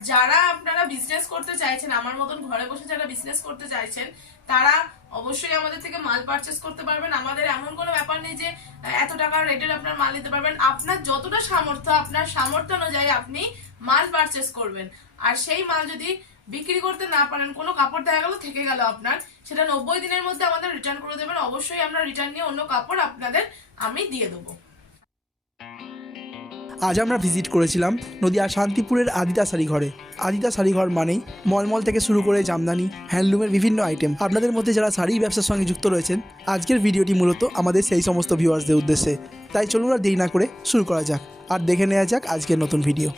যারা আপনারা বিজনেস করতে চাইছেন, আমার মতন ঘরে বসে যারা বিজনেস করতে চাইছেন, তারা অবশ্যই আমাদের থেকে মাল পারচেস করতে পারবেন। আমাদের এমন কোনো ব্যাপার নেই যে এত টাকার রেটের আপনার মাল নিতে পারবেন। আপনার যতটা সামর্থ্য, আপনার সামর্থ্য অনুযায়ী আপনি মাল পারচেস করবেন। আর সেই মাল যদি বিক্রি করতে না পারেন, কোনো কাপড় দেখা গেল থেকে গেল আপনার, সেটা 90 দিনের মধ্যে আমাদের রিটার্ন করে দেবেন। অবশ্যই আমরা রিটার্ন নিয়ে অন্য কাপড় আপনাদের আমি দিয়ে দেবো। আজ আমরা ভিজিট করেছিলাম নদিয়া শান্তিপুরের আদিতা শাড়ি ঘরে। আদিতা শাড়ি ঘর মানেই মলমল থেকে শুরু করে জামদানি, হ্যান্ডলুমের বিভিন্ন আইটেম। আপনাদের মধ্যে যারা শাড়ি ব্যবসার সঙ্গে যুক্ত রয়েছেন, আজকের ভিডিওটি মূলত আমাদের সেই সমস্ত ভিউয়ার্সদের উদ্দেশ্যে। তাই চলুন আর দেরি না করে শুরু করা যাক আর দেখে নেওয়া যাক আজকের নতুন ভিডিও।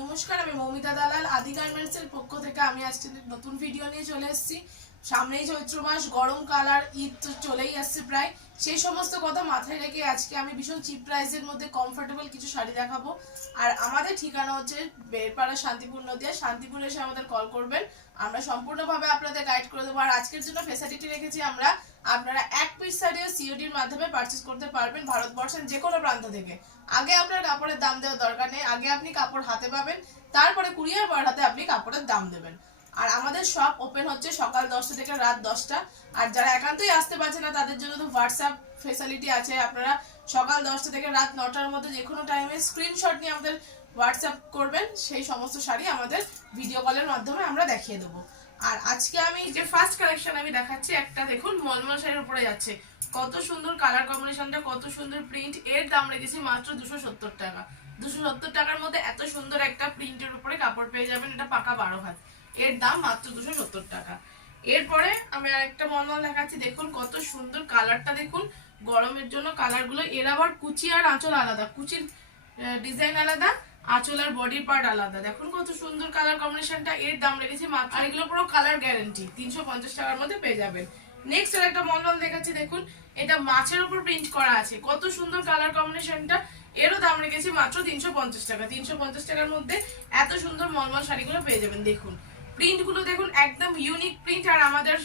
নমস্কার, আমি মৌমিতা দালাল। আদি গার্মেন্টস এর পক্ষ থেকে আমি আজকে নতুন ভিডিও নিয়ে চলে এসেছি। সামনেই চৈত্র মাস, গরমকাল আর ঈদ তো চলেই আসছে প্রায়। সেই সমস্ত কথা মাথায় রেখে আজকে আমি ভীষণ চিপ প্রাইসের মধ্যে কমফোর্টেবল কিছু শাড়ি দেখাবো। আর আমাদের ঠিকানা হচ্ছে বেরপাড়া, শান্তিপুর, নদিয়া। শান্তিপুরে এসে আমাদের কল করবেন, আমরা সম্পূর্ণভাবে আপনাদের গাইড করে দেবো। আর আজকের জন্য ফ্যাসিলিটি রেখেছি আমরা, আপনারা এক পিস শাড়িও সিওডির মাধ্যমে পারচেস করতে পারবেন ভারতবর্ষের যে কোনো প্রান্ত থেকে। আগে আপনার কাপড়ের দাম দেওয়ার দরকার নেই, আগে আপনি কাপড় হাতে পাবেন, তারপরে কুরিয়ার পাঠাতে আপনি কাপড়ের দাম দেবেন। আর আমাদের শপ ওপেন হচ্ছে সকাল 10টা থেকে রাত 10টা। আর যারা একান্তই আসতে পারছে না, তাদের জন্য তো হোয়াটসঅ্যাপ ফেসিলিটি আছে। আপনারা সকাল 10টা থেকে রাত 9টার মধ্যে যে কোনো টাইমে স্ক্রিনশট নিয়ে আমাদের হোয়াটসঅ্যাপ করবেন, সেই সমস্ত শাড়ি আমাদের ভিডিও কলের মাধ্যমে আমরা দেখিয়ে দেবো। আর আজকে আমি যে ফার্স্ট কালেকশন আমি দেখাচ্ছি, একটা দেখুন মলমল শাড়ির উপরে যাচ্ছে। কত সুন্দর কালার কম্বিনেশনটা, কত সুন্দর প্রিন্ট। এর দাম রেখেছি মাত্র 270 টাকা। 270 টাকার মধ্যে এত সুন্দর একটা প্রিন্টের উপরে কাপড় পেয়ে যাবেন। এটা পাকা 12 হাত। এর দাম মাত্র 270 টাকা। এরপরে আমি আরেকটা মলমল দেখাচ্ছি, দেখুন কত সুন্দর কালারটা, দেখুন গরমের জন্য কালারগুলো। এর আবার কুচি আর আঁচল আলাদা, কুচির ডিজাইন আলাদা, আঁচল আর বডির পার্ট আলাদা। দেখুন কত সুন্দর কালার কম্বিনেশনটা। এর দাম রেখেছি মাত্র, আর এগুলো পুরো কালার গ্যারান্টি, 350 টাকার মধ্যে পেয়ে যাবেন। নেক্সট আর একটা মলমল দেখাচ্ছি, দেখুন এটা মাছের উপর প্রিন্ট করা আছে, কত সুন্দর কালার কম্বিনেশনটা। এরও দাম রেখেছি মাত্র 350 টাকা। 350 টাকার মধ্যে এত সুন্দর মলমল শাড়িগুলো পেয়ে যাবেন। দেখুন প্রিন্ট গুলো, দেখুন একদম ইউনিক প্রিন্ট। আর আমাদের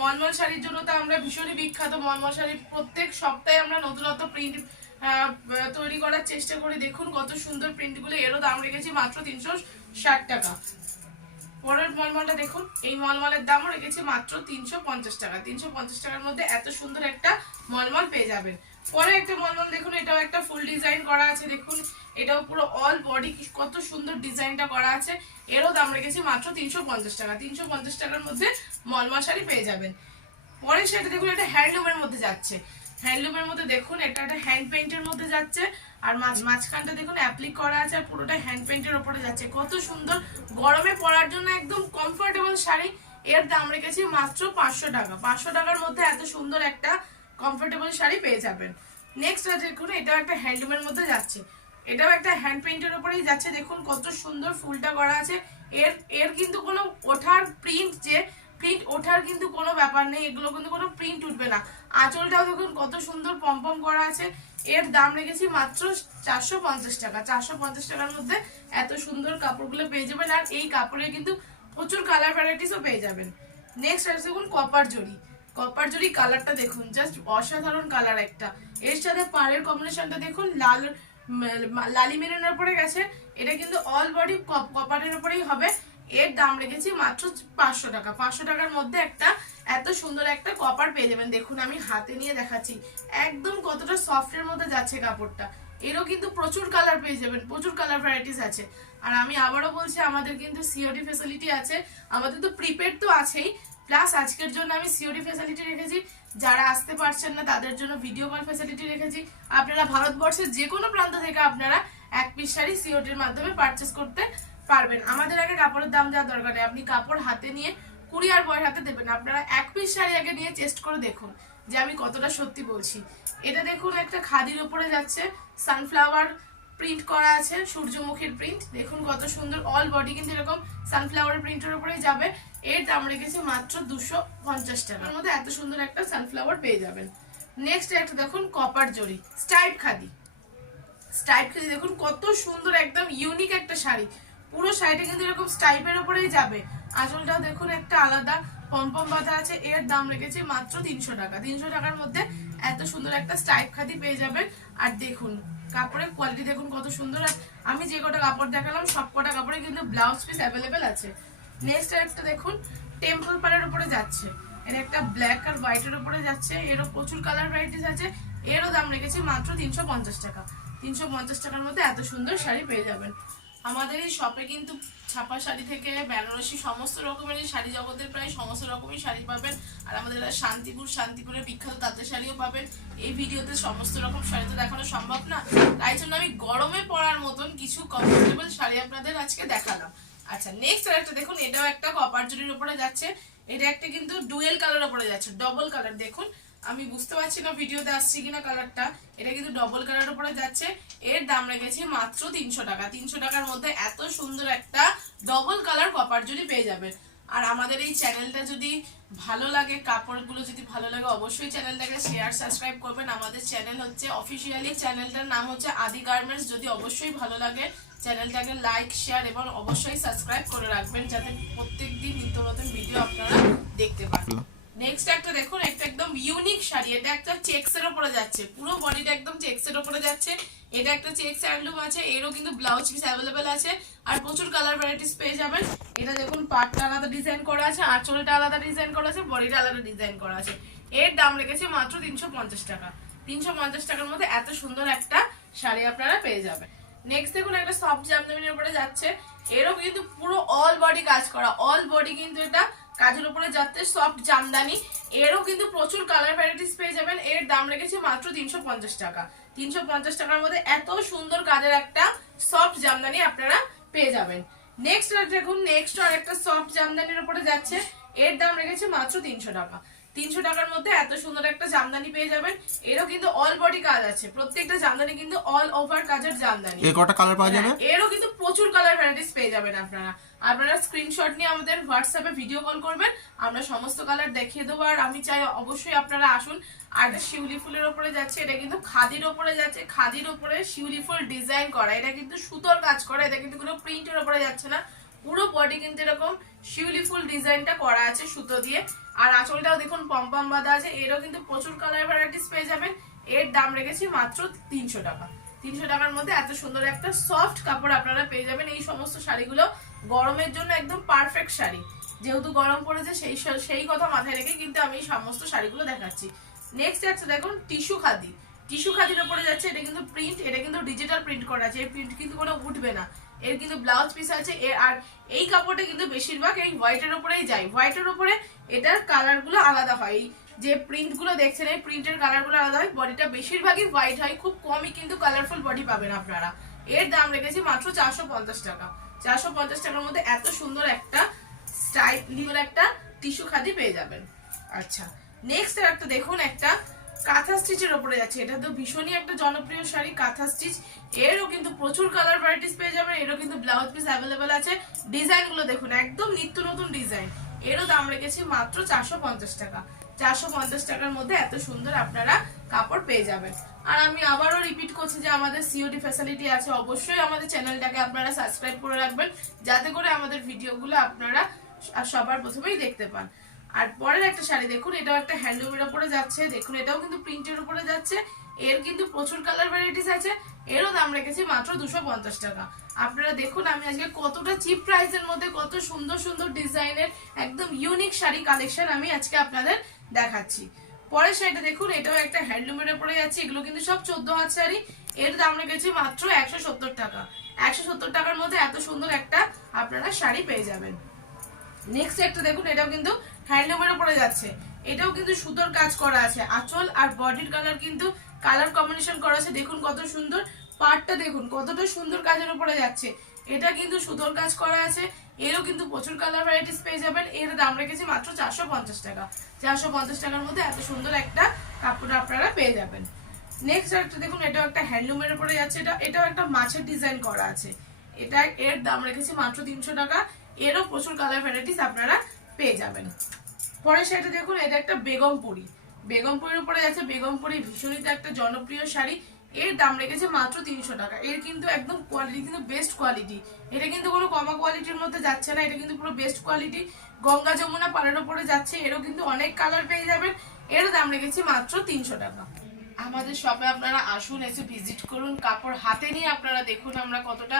মলমল শাড়ির জন্য তো আমরা ভীষণই বিখ্যাত। মলমল শাড়ির প্রত্যেক সপ্তাহে আমরা নতুনত্ব প্রিন্ট তৈরি করার চেষ্টা করি। দেখুন কত সুন্দর প্রিন্ট গুলো। এরও দাম রেখেছি মাত্র 360 টাকা। পরের মলমলটা দেখুন, এই মলমলের দামও রেখেছি মাত্র 350 টাকা। 350 টাকার মধ্যে এত সুন্দর একটা মলমল পেয়ে যাবেন। পরে একটা মলমল দেখুন, এটাও একটা ফুল ডিজাইন করা আছে। দেখুন এটাও পুরো অল বডি কত সুন্দর ডিজাইনটা করা আছে। এরও দাম রেখেছি মাত্র 350 টাকা। 350 টাকার মধ্যে মলমল শাড়ি পেয়ে যাবেন। পরে সেটা দেখুন, এটা হ্যান্ডলুমের মধ্যে যাচ্ছে। হ্যান্ডলুমের মধ্যে দেখুন, এটা একটা হ্যান্ড পেইন্টের মধ্যে যাচ্ছে। আর মাঝখানটা দেখুন অ্যাপ্লিক করা আছে, আর পুরোটা হ্যান্ড পেইন্টের উপরে যাচ্ছে। কত সুন্দর, গরমে পরার জন্য একদম কমফোর্টেবল শাড়ি। এর দাম রেখেছি মাত্র 500 টাকা। 500 টাকার মধ্যে এত সুন্দর একটা কমফোর্টেবল শাড়ি পেয়ে যাবেন। নেক্সট দেখুন, এটাও একটা হ্যান্ডলুমের মধ্যে যাচ্ছে। এটাও একটা হ্যান্ড পেইন্টের উপরেই যাচ্ছে। দেখুন কত সুন্দর ফুলটা করা আছে। এর এর কিন্তু কোনো ওঠার প্রিন্ট, যে প্রিন্ট ওঠার কিন্তু কোনো ব্যাপার নেই, এগুলো কিন্তু কোনো প্রিন্ট উঠবে না। আঁচলটাও দেখুন কত সুন্দর পমপম করা আছে। এর দাম রেখেছি মাত্র 450 টাকা। 450 টাকার মধ্যে এত সুন্দর কাপড়গুলো পেয়ে যাবেন। আর এই কাপড়ে কিন্তু প্রচুর কালার ভ্যারাইটিসও পেয়ে যাবেন। নেক্সট আছে দেখুন কপার জরি। কপার জরি কালারটা দেখুন, জাস্ট অসাধারণ কালার একটা। এর সাথে পাড়ের কম্বিনেশনটা দেখুন, লালি মেরুনের উপরে গেছে। এটা কিন্তু অল বডি কপারের উপরেই হবে। এর দাম রেখেছি মাত্র 500 টাকা। 500 টাকার মধ্যে একটা এত সুন্দর একটা কপার পেয়ে যাবেন। দেখুন আমি হাতে নিয়ে দেখাচ্ছি, একদম কতটা সফটের মধ্যে যাচ্ছে কাপড়টা। এরও কিন্তু প্রচুর কালার পেয়ে যাবেন, প্রচুর কালার ভ্যারাইটিস আছে। আর আমি আবারও বলছি, আমাদের কিন্তু সিওডি ফ্যাসিলিটি আছে। আমাদের তো প্রিপেড তো আছেই, প্লাস আজকের জন্য আমি সিওডি ফ্যাসিলিটি রেখেছি। যারা আসতে পারছেন না তাদের জন্য ভিডিও কল ফ্যাসিলিটি রেখেছি। আপনারা ভারতবর্ষের যে কোনো প্রান্ত থেকে আপনারা এক পিস শাড়ি সিওডির মাধ্যমে পারচেস করতে পারবেন। আমাদের আগে কাপড়ের দাম দেওয়ার দরকার নেই, আপনি কাপড় হাতে নিয়ে কুরিয়ার বয়ের হাতে দেবেন। আপনারা এক পিস শাড়ি আগে নিয়ে টেস্ট করে দেখুন, যে আমি কতটা সত্যি বলছি। এটা দেখুন একটা খাদির উপরে যাচ্ছে, সানফ্লাওয়ার প্রিন্ট করা আছে, সূর্যমুখীর প্রিন্ট, দেখুন কত সুন্দর। অল বডি কিন্তু এরকম সানফ্লাওয়ার প্রিন্টের উপরেই যাবে। এর দাম রেখেছি মাত্র 250 টাকার মধ্যে এত সুন্দর একটা সানফ্লাওয়ার পেয়ে যাবেন। নেক্সট একটা দেখুন কপার জরি স্ট্রাইপ খাদি। স্ট্রাইপ খাদি দেখুন কত সুন্দর, একদম ইউনিক একটা শাড়ি। পুরো শাড়িটা কিন্তু এরকম স্ট্রাইপের উপরেই যাবে। আঁচলটাও দেখুন একটা আলাদা পমপম বাঁধা আছে। এর দাম রেখেছি মাত্র 300 টাকা। 300 টাকার মধ্যে এত সুন্দর একটা স্ট্রাইপ খাদি পেয়ে যাবেন। আর দেখুন কাপড়ের কোয়ালিটি দেখুন কত সুন্দর। আর আমি যে কটা কাপড় দেখালাম সব কটা কাপড়ে কিন্তু ব্লাউজ পিস অ্যাভেলেবেল আছে। নেক্সট একটা দেখুন টেম্পল পাড়ের উপরে যাচ্ছে, এর একটা ব্ল্যাক আর হোয়াইটের উপরে যাচ্ছে। এরও প্রচুর কালার ভ্যারাইটিস আছে। এরও দাম রেখেছি মাত্র 350 টাকা। 350 টাকার মধ্যে এত সুন্দর শাড়ি পেয়ে যাবেন। আমাদের এই শপে কিন্তু ছাপা শাড়ি থেকে বেনারসি সমস্ত রকমের শাড়ি জগতের প্রায় সমস্ত রকমের শাড়ি পাবেন। আর আমাদের শান্তিপুরের বিখ্যাত তাঁতের শাড়িও পাবেন। এই ভিডিওতে সমস্ত রকম শাড়ি তো দেখানো সম্ভব না, তাই জন্য আমি গরমে পরার মতন কিছু কমফোর্টেবল শাড়ি আপনাদের আজকে দেখালাম। আচ্ছা নেক্সট একটা দেখুন, এটাও একটা কপার জরির উপরে যাচ্ছে। এটা একটা কিন্তু ডুয়েল কালার উপরে যাচ্ছে, ডবল কালার। দেখুন আমি বুঝতে পারছি না ভিডিওতে আসছে কিনা কালারটা, এটা কিন্তু ডবল কালার উপরে যাচ্ছে। এর দাম রেখেছি মাত্র 300 টাকা। 300 টাকার মধ্যে এত সুন্দর একটা ডবল কালার কপার জরি পেয়ে যাবেন। আর আমাদের এই চ্যানেলটা যদি ভালো লাগে, কাপড়গুলো যদি ভালো লাগে, অবশ্যই চ্যানেলটাকে শেয়ার সাবস্ক্রাইব করবেন। আমাদের চ্যানেল হচ্ছে অফিসিয়ালি চ্যানেলটার নাম হচ্ছে আদি গার্মেন্টস। যদি অবশ্যই ভালো লাগে চ্যানেলটাকে লাইক শেয়ার এবং অবশ্যই সাবস্ক্রাইব করে রাখবেন, যাতে প্রত্যেকদিন নিত্য নতুন ভিডিও আপনারা দেখতে পান। নেক্সট একটা দেখুন, একটা একদম ইউনিক শাড়ি। এটা একটা চেকস এর উপরে যাচ্ছে, পুরো বডিটা একদম চেকস এর উপরে যাচ্ছে। এটা একটা চেকস হ্যান্ডলুম আছে। এরও কিন্তু ব্লাউজ পিস অ্যাভেলেবেল আছে আর প্রচুর কালার ভ্যারাইটিস পেয়ে যাবেন। এটা দেখুন পাটটা আলাদা ডিজাইন করা আছে, আঁচলটা আলাদা ডিজাইন করা আছে, বডিটা আলাদা ডিজাইন করা আছে। এর দাম রেখেছে মাত্র 350 টাকা। 350 টাকার মধ্যে এত সুন্দর একটা শাড়ি আপনারা পেয়ে যাবেন। নেক্সট দেখুন একটা সফট জামদানির উপরে যাচ্ছে। এরও কিন্তু পুরো অল বডি কাজ করা, অল বডি কিন্তু এটা কাজের উপরে যাচ্ছে, সফট জামদানি। এরও কিন্তু প্রচুর কালার ভ্যারাইটিস পেয়ে যাবেন। এর দাম রেখেছি মাত্র 350 টাকা। 350 টাকার মধ্যে এত সুন্দর কাজের একটা সফট জামদানি আপনারা পেয়ে যাবেন। নেক্সট দেখুন, নেক্সট আর একটা সফট জামদানির উপরে যাচ্ছে। এর দাম রেখেছি মাত্র 300 টাকা। 300 টাকার মধ্যে এত সুন্দর একটা জামদানি পেয়ে যাবেন। এরও কিন্তু অল বডি কাজ আছে, প্রত্যেকটা জামদানি কিন্তু অল ওভার কাজের জামদানি। এর কটা কালার পাওয়া যাবে? এরও কিন্তু প্রচুর কালার ভ্যারাইটিস পেয়ে যাবেন আপনারা। আপনারা স্ক্রিনশট নিয়ে আমাদের হোয়াটসঅ্যাপে ভিডিও কল করবেন, আমরা সমস্ত কালার দেখিয়ে দেবো। আর আমি চাই অবশ্যই আপনারা আসুন। আর শিউলি ফুলের উপরে যাচ্ছে, এটা কিন্তু খাদির উপরে যাচ্ছে। খাদির উপরে শিউলি ফুল ডিজাইন করা, এটা কিন্তু সুতোর কাজ করা, এটা কিন্তু কোনো প্রিন্টের উপরে যাচ্ছে না। পুরো বডি কিন্তু এরকম শিউলি ফুল ডিজাইনটা করা আছে সুতো দিয়ে। আর আঁচলটাও দেখুন পমপম বাঁধা আছে। এরও কিন্তু প্রচুর কালার ভ্যারাইটিস পেয়ে যাবেন। এর দাম রেখেছি মাত্র 300 টাকা। 300 টাকার মধ্যে এত সুন্দর একটা সফট কাপড় আপনারা পেয়ে যাবেন। এই সমস্ত শাড়িগুলো গরমের জন্য একদম পারফেক্ট শাড়ি, যেহেতু গরম পড়েছে সেই কথা মাথায় রেখে কিন্তু আমি এই সমস্ত শাড়িগুলো দেখাচ্ছি। নেক্সট আছে দেখুন টিস্যু খাদি। টিস্যু খাদির উপরে যাচ্ছে, এটা কিন্তু প্রিন্ট, এটা কিন্তু ডিজিটাল প্রিন্ট করা আছে। এই প্রিন্ট কিন্তু কোনো উঠবে না। এর কিন্তু ব্লাউজ পিস আছে। আর এই কাপড়টা কিন্তু বেশিরভাগ এই হোয়াইটের উপরেই যায়। হোয়াইটের উপরে এটার কালারগুলো আলাদা হয়। এই যে প্রিন্টগুলো দেখছেন, এই প্রিন্টের কালারগুলো আলাদা হয়। বডিটা বেশিরভাগই হোয়াইট হয়, খুব কমই কিন্তু কালারফুল বডি পাবেন আপনারা। এর দাম রেখেছি মাত্র 450 টাকা। 450 টাকার মধ্যে এত সুন্দর একটা স্টাইল একটা টিস্যু খাদি পেয়ে যাবেন। আচ্ছা নেক্সট একটা দেখুন, একটা কাঁথা স্টিচের উপরে যাচ্ছে। এটা তো ভীষণই একটা জনপ্রিয় শাড়ি, কাঁথা স্টিচ। এরও কিন্তু প্রচুর কালার ভ্যারাইটিস পেয়ে যাবেন। এরও কিন্তু ব্লাউজ পিস অ্যাভেলেবেল আছে। ডিজাইন গুলো দেখুন একদম নিত্য নতুন ডিজাইন। এরও দাম রেখেছি মাত্র 450 টাকা। 450 টাকার মধ্যে এত সুন্দর আপনারা কাপড় পেয়ে যাবেন। আর আমি আবারও রিপিট করছি যে আমাদের সিওডি ফ্যাসিলিটি আছে। অবশ্যই আমাদের চ্যানেলটাকে আপনারা সাবস্ক্রাইব করে রাখবেন, যাতে করে আমাদের ভিডিওগুলো আপনারা সবার প্রথমেই দেখতে পান। আর পরের একটা শাড়ি দেখুন, এটাও একটা হ্যান্ডলুমের উপরে যাচ্ছে। দেখুন এটাও কিন্তু প্রিন্টের উপরে যাচ্ছে। এর কিন্তু প্রচুর কালার ভ্যারাইটিস আছে। এরও দাম রেখেছি মাত্র 250 টাকা। আপনারা দেখুন আমি আজকে কতটা চিপ প্রাইসের মধ্যে কত সুন্দর সুন্দর ডিজাইনের একদম ইউনিক শাড়ি কালেকশন আমি আজকে আপনাদের দেখাচ্ছি। পরের শাড়িটা দেখুন, এটাও একটা হ্যান্ডলুমের উপরে যাচ্ছে। এগুলো কিন্তু সব 14 হাত শাড়ি। এর দাম রেখেছি মাত্র 170 টাকা। 170 টাকার মধ্যে এত সুন্দর একটা আপনারা শাড়ি পেয়ে যাবেন। নেক্সট একটা দেখুন, এটাও কিন্তু হ্যান্ডলুমের উপরে যাচ্ছে। এটাও কিন্তু সুতোর কাজ করা আছে। আঁচল আর বডির কালার কিন্তু কালার কম্বিনেশন করা আছে। দেখুন কত সুন্দর, পাড়টা দেখুন কতটা সুন্দর কাজের উপরে যাচ্ছে। এটা কিন্তু সুতোর কাজ করা আছে। এরও কিন্তু প্রচুর কালার ভ্যারাইটিস পেয়ে যাবেন। এর দাম রেখেছি মাত্র 450 টাকা। 450 টাকার মধ্যে এত সুন্দর একটা কাপড় আপনারা পেয়ে যাবেন। নেক্সট একটা দেখুন, এটাও একটা হ্যান্ডলুমের উপরে যাচ্ছে। এটাও একটা মাছের ডিজাইন করা আছে। এর দাম রেখেছি মাত্র 300 টাকা। এরও প্রচুর কালার ভ্যারাইটিস আপনারা পেয়ে যাবেন। পরে সেটা দেখুন, এটা একটা বেগমপুরি। বেগমপুরির উপরে যাচ্ছে। বেগমপুরি ভীষণই একটা জনপ্রিয় শাড়ি। এর দাম রেখেছে মাত্র 300 টাকা। এর কিন্তু একদম কোয়ালিটি কিন্তু বেস্ট কোয়ালিটি। এটা কিন্তু কোনো কমা কোয়ালিটির মধ্যে যাচ্ছে না, এটা কিন্তু পুরো বেস্ট কোয়ালিটি। গঙ্গা যমুনা পাড়ের উপরে যাচ্ছে। এরও কিন্তু অনেক কালার পেয়ে যাবেন। এর দাম রেখেছি মাত্র 300 টাকা। আমাদের শপে আপনারা আসুন, এসে ভিজিট করুন, কাপড় হাতে নিয়ে আপনারা দেখুন আমরা কতটা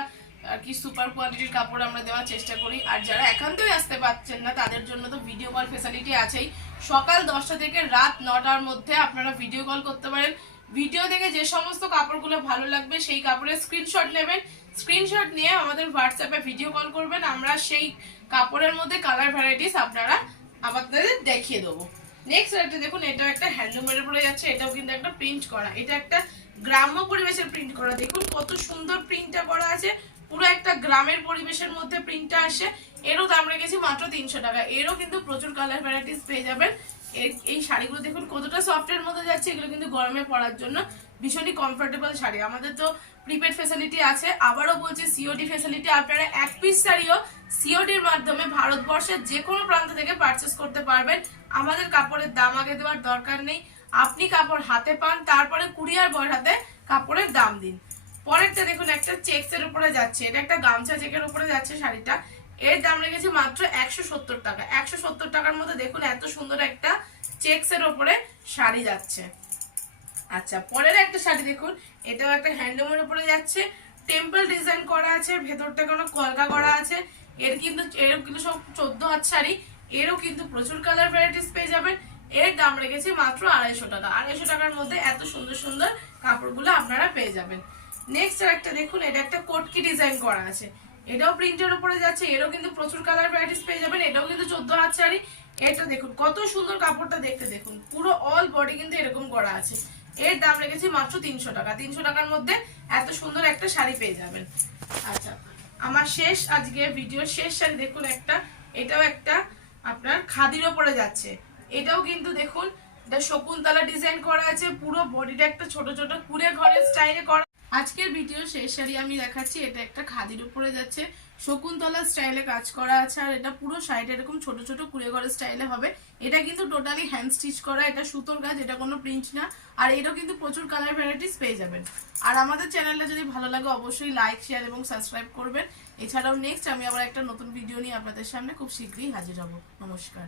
আর কি সুপার কোয়ালিটির কাপড় আমরা দেওয়ার চেষ্টা করি। আর যারা একান্তই আসতে পারছেন না তাদের জন্য তো ভিডিও কল ফেসিলিটি আছেই। সকাল 10টা থেকে রাত 9টার মধ্যে আপনারা ভিডিও কল করতে পারেন। ভিডিও দেখে যে সমস্ত কাপড়গুলো ভালো লাগবে সেই কাপড়ের স্ক্রিনশট নেবেন। স্ক্রিনশট নিয়ে আমাদের হোয়াটসঅ্যাপে ভিডিও কল করবেন। আমরা সেই কাপড়ের মধ্যে কালার ভ্যারাইটিস আপনারা আমাদের দেখিয়ে দেবো। নেক্সট একটা দেখুন, এটাও একটা হ্যান্ডলুমের উপরে যাচ্ছে। এটাও কিন্তু একটা প্রিন্ট করা। এটা একটা গ্রাম্য পরিবেশের প্রিন্ট করা। দেখুন কত সুন্দর প্রিন্টটা করা আছে। পুরো একটা গ্রামের পরিবেশের মধ্যে প্রিন্টটা আসে। এরও দাম রেখেছি মাত্র 300 টাকা। এরও কিন্তু প্রচুর কালার ভ্যারাইটিস পেয়ে যাবেন। এই শাড়িগুলো দেখুন কতটা সফটের মধ্যে যাচ্ছে। এগুলো কিন্তু গরমে পরার জন্য ভীষণই কমফোর্টেবল শাড়ি। আমাদের তো প্রিপেড ফ্যাসিলিটি আছে। আবারও বলছি সিওডি ফ্যাসিলিটি। আপনারা এক পিস শাড়িও সিওডির মাধ্যমে ভারতবর্ষের যে কোনো প্রান্ত থেকে পারচেস করতে পারবেন। আমাদের কাপড়ের দাম আগে দেওয়ার দরকার নেই। আপনি কাপড় হাতে পান, তারপরে কুরিয়ার বয়ের হাতে কাপড়ের দাম দিন। পরেরটা দেখুন, একটা চেক্সের উপরে যাচ্ছে। এটা একটা গামছা চেকের উপরে যাচ্ছে শাড়িটা। এর দাম রেখেছে মাত্র 170 টাকা। 170 টাকার মধ্যে দেখুন এত সুন্দর একটা চেক্সের উপরে শাড়ি যাচ্ছে। আচ্ছা, পরের একটা শাড়ি দেখুন, এটাও একটা হ্যান্ডলুমের উপরে যাচ্ছে। টেম্পল ডিজাইন করা আছে, ভেতরটা কোনো কলকা করা আছে। এর কিন্তু সব 14 হাত শাড়ি। এরও কিন্তু প্রচুর কালার ভ্যারাইটিস পেয়ে যাবেন। এর দাম রেখেছি মাত্র 250 টাকা। 250 টাকার মধ্যে এত সুন্দর সুন্দর কাপড়গুলো আপনারা পেয়ে যাবেন। নেক্সট একটা দেখুন, এটা একটা কোটকি ডিজাইন করা আছে। এটাও প্রিন্টের উপরে যাচ্ছে। এরও কিন্তু প্রচুর কালার ভ্যারাইটিস পেয়ে যাবেন। এটাও কিন্তু 14 হাত শাড়ি। এটা দেখুন কত সুন্দর কাপড়টা দেখতে। দেখুন পুরো অল বডি কিন্তু এরকম করা আছে। এর দাম রেখেছি মাত্র 300 টাকা। 300 টাকার মধ্যে এত সুন্দর একটা শাড়ি পেয়ে যাবেন। আচ্ছা, আমার আজকে ভিডিওর শেষ শাড়ি দেখুন একটা। এটাও একটা আপনার খাদির উপরে যাচ্ছে। এটাও কিন্তু দেখুন, এটা শকুন্তলা ডিজাইন করা আছে। পুরো বডিটা একটা ছোট ছোট কুড়ে ঘরের স্টাইলে করা। আজকের ভিডিওর শেষ শাড়ি আমি দেখাচ্ছি। এটা একটা খাদির উপরে যাচ্ছে, শকুন্তলা স্টাইলে কাজ করা আছে। আর এটা পুরো শাড়িটা এরকম ছোট ছোট কুড়ে ঘরের স্টাইলে হবে। এটা কিন্তু টোটালি হ্যান্ড স্টিচ করা। এটা সুতোর কাজ, এটা কোনো প্রিন্ট না। আর এরও কিন্তু প্রচুর কালার ভ্যারাইটিস পেয়ে যাবেন। আর আমাদের চ্যানেলটা যদি ভালো লাগে অবশ্যই লাইক, শেয়ার এবং সাবস্ক্রাইব করবেন। এছাড়াও নেক্সট আমি আবার একটা নতুন ভিডিও নিয়ে আপনাদের সামনে খুব শীঘ্রই হাজির হব। নমস্কার।